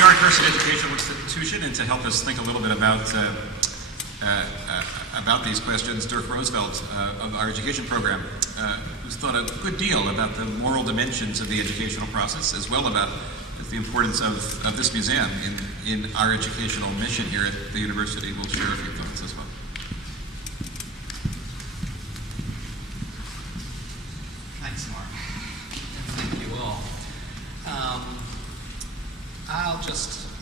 We are a Christian educational institution, and to help us think a little bit about these questions, Dirck Roosevelt of our education program, who's thought a good deal about the moral dimensions of the educational process, as well about the importance of this museum in our educational mission here at the university. Will share a few thoughts as well. Thanks, Mark. Thank you all.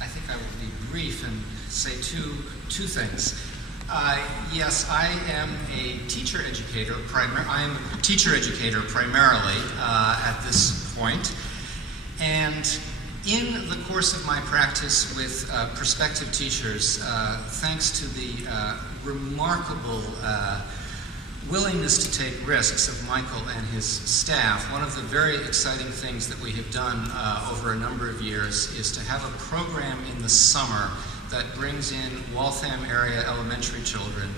I think I will be brief and say two things. Yes, I am a teacher educator. I am a teacher educator primarily at this point, and in the course of my practice with prospective teachers, thanks to the remarkable willingness to take risks of Michael and his staff, one of the very exciting things that we have done over a number of years is to have a program in the summer that brings in Waltham area elementary children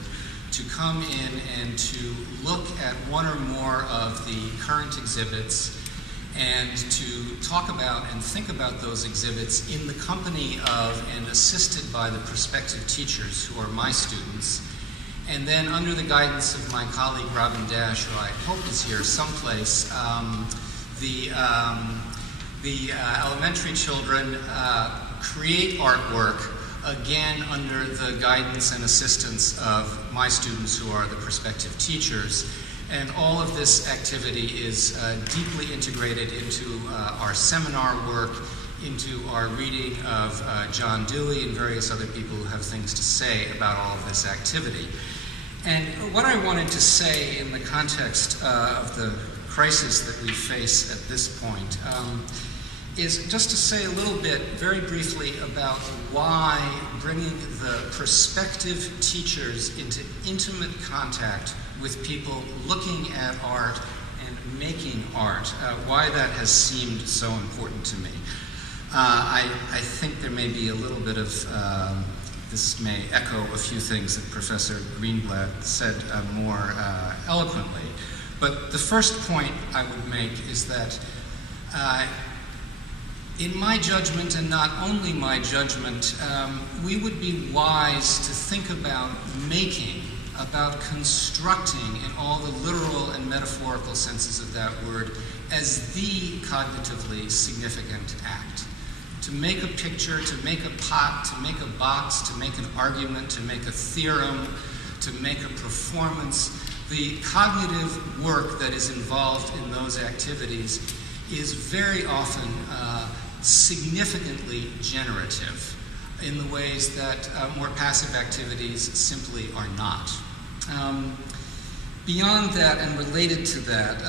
to come in and to look at one or more of the current exhibits and to talk about and think about those exhibits in the company of and assisted by the prospective teachers who are my students. And then under the guidance of my colleague Robin Dash, who I hope is here someplace, the elementary children create artwork, again under the guidance and assistance of my students who are the prospective teachers. And all of this activity is deeply integrated into our seminar work, into our reading of John Dewey and various other people who have things to say about all of this activity. And what I wanted to say in the context of the crisis that we face at this point is just to say a little bit, very briefly, about why bringing the prospective teachers into intimate contact with people looking at art and making art, why that has seemed so important to me. I think there may be a little bit of, this may echo a few things that Professor Greenblatt said more eloquently. But the first point I would make is that in my judgment, and not only my judgment, we would be wise to think about making, about constructing in all the literal and metaphorical senses of that word as the cognitively significant act. To make a picture, to make a pot, to make a box, to make an argument, to make a theorem, to make a performance, the cognitive work that is involved in those activities is very often significantly generative in the ways that more passive activities simply are not. Beyond that and related to that,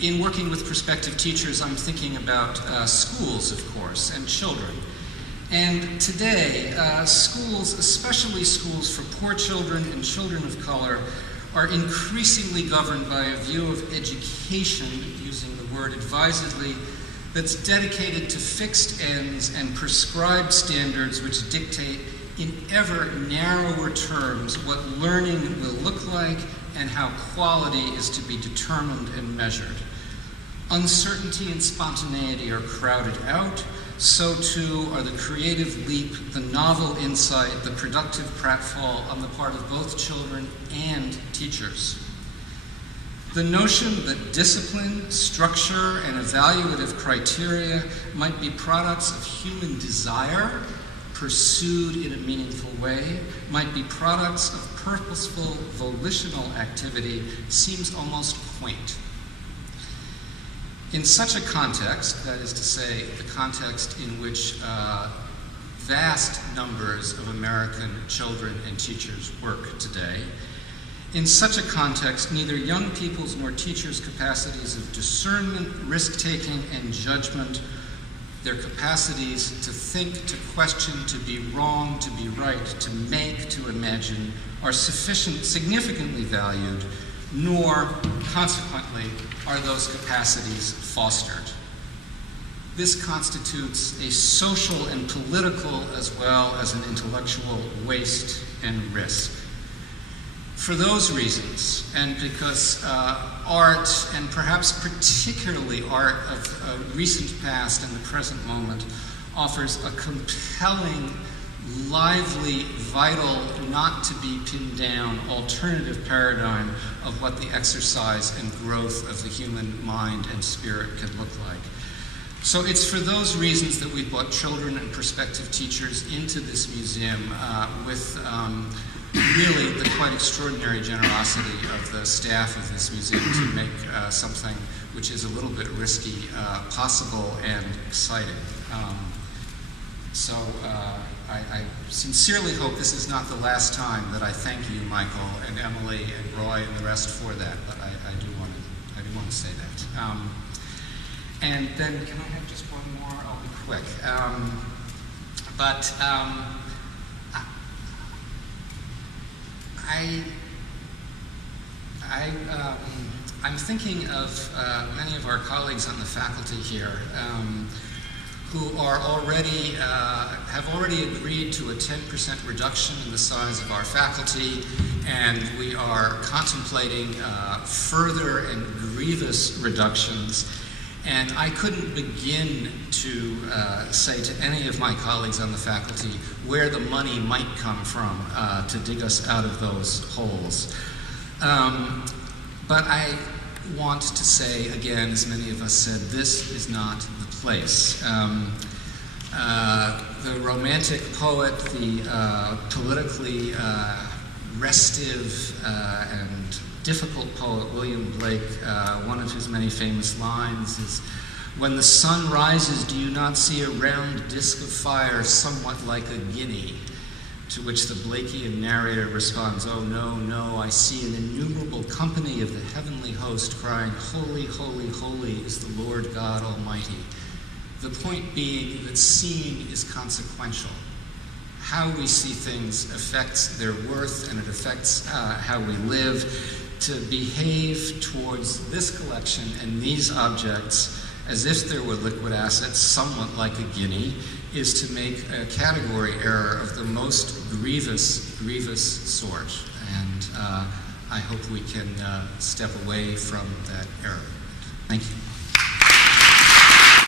in working with prospective teachers, I'm thinking about schools, of course, and children. And today, schools, especially schools for poor children and children of color, are increasingly governed by a view of education, using the word advisedly, that's dedicated to fixed ends and prescribed standards which dictate in ever narrower terms what learning will look like and how quality is to be determined and measured. Uncertainty and spontaneity are crowded out, so too are the creative leap, the novel insight, the productive pratfall on the part of both children and teachers. The notion that discipline, structure, and evaluative criteria might be products of human desire pursued in a meaningful way, might be products of purposeful, volitional activity, seems almost quaint. In such a context, that is to say, the context in which vast numbers of American children and teachers work today, in such a context, neither young people's nor teachers' capacities of discernment, risk-taking, and judgment, their capacities to think, to question, to be wrong, to be right, to make, to imagine, are significantly valued, nor, consequently, are those capacities fostered. This constitutes a social and political as well as an intellectual waste and risk. For those reasons, and because art, and perhaps particularly art of recent past and the present moment, offers a compelling, lively, vital, not to be pinned down alternative paradigm of what the exercise and growth of the human mind and spirit can look like. So it's for those reasons that we brought children and prospective teachers into this museum with really the quite extraordinary generosity of the staff of this museum to make something which is a little bit risky possible and exciting. So I sincerely hope this is not the last time that I thank you, Michael, and Emily, and Roy, and the rest for that, but I do want to say that. And then, can I have just one more? I'll be quick. I'm thinking of many of our colleagues on the faculty here who are already have already agreed to a 10% reduction in the size of our faculty, and we are contemplating further and grievous reductions. And I couldn't begin to say to any of my colleagues on the faculty where the money might come from to dig us out of those holes. But I want to say again, as many of us said, this is not the place. The romantic poet, the politically restive and difficult poet William Blake, one of his many famous lines is, "When the sun rises, do you not see a round disk of fire somewhat like a guinea?" To which the Blakean narrator responds, "Oh no, no, I see an innumerable company of the heavenly host crying, 'Holy, holy, holy is the Lord God Almighty.'" The point being that seeing is consequential. How we see things affects their worth, and it affects how we live. To behave towards this collection and these objects as if there were liquid assets, somewhat like a guinea, is to make a category error of the most grievous sort. And I hope we can step away from that error. Thank you.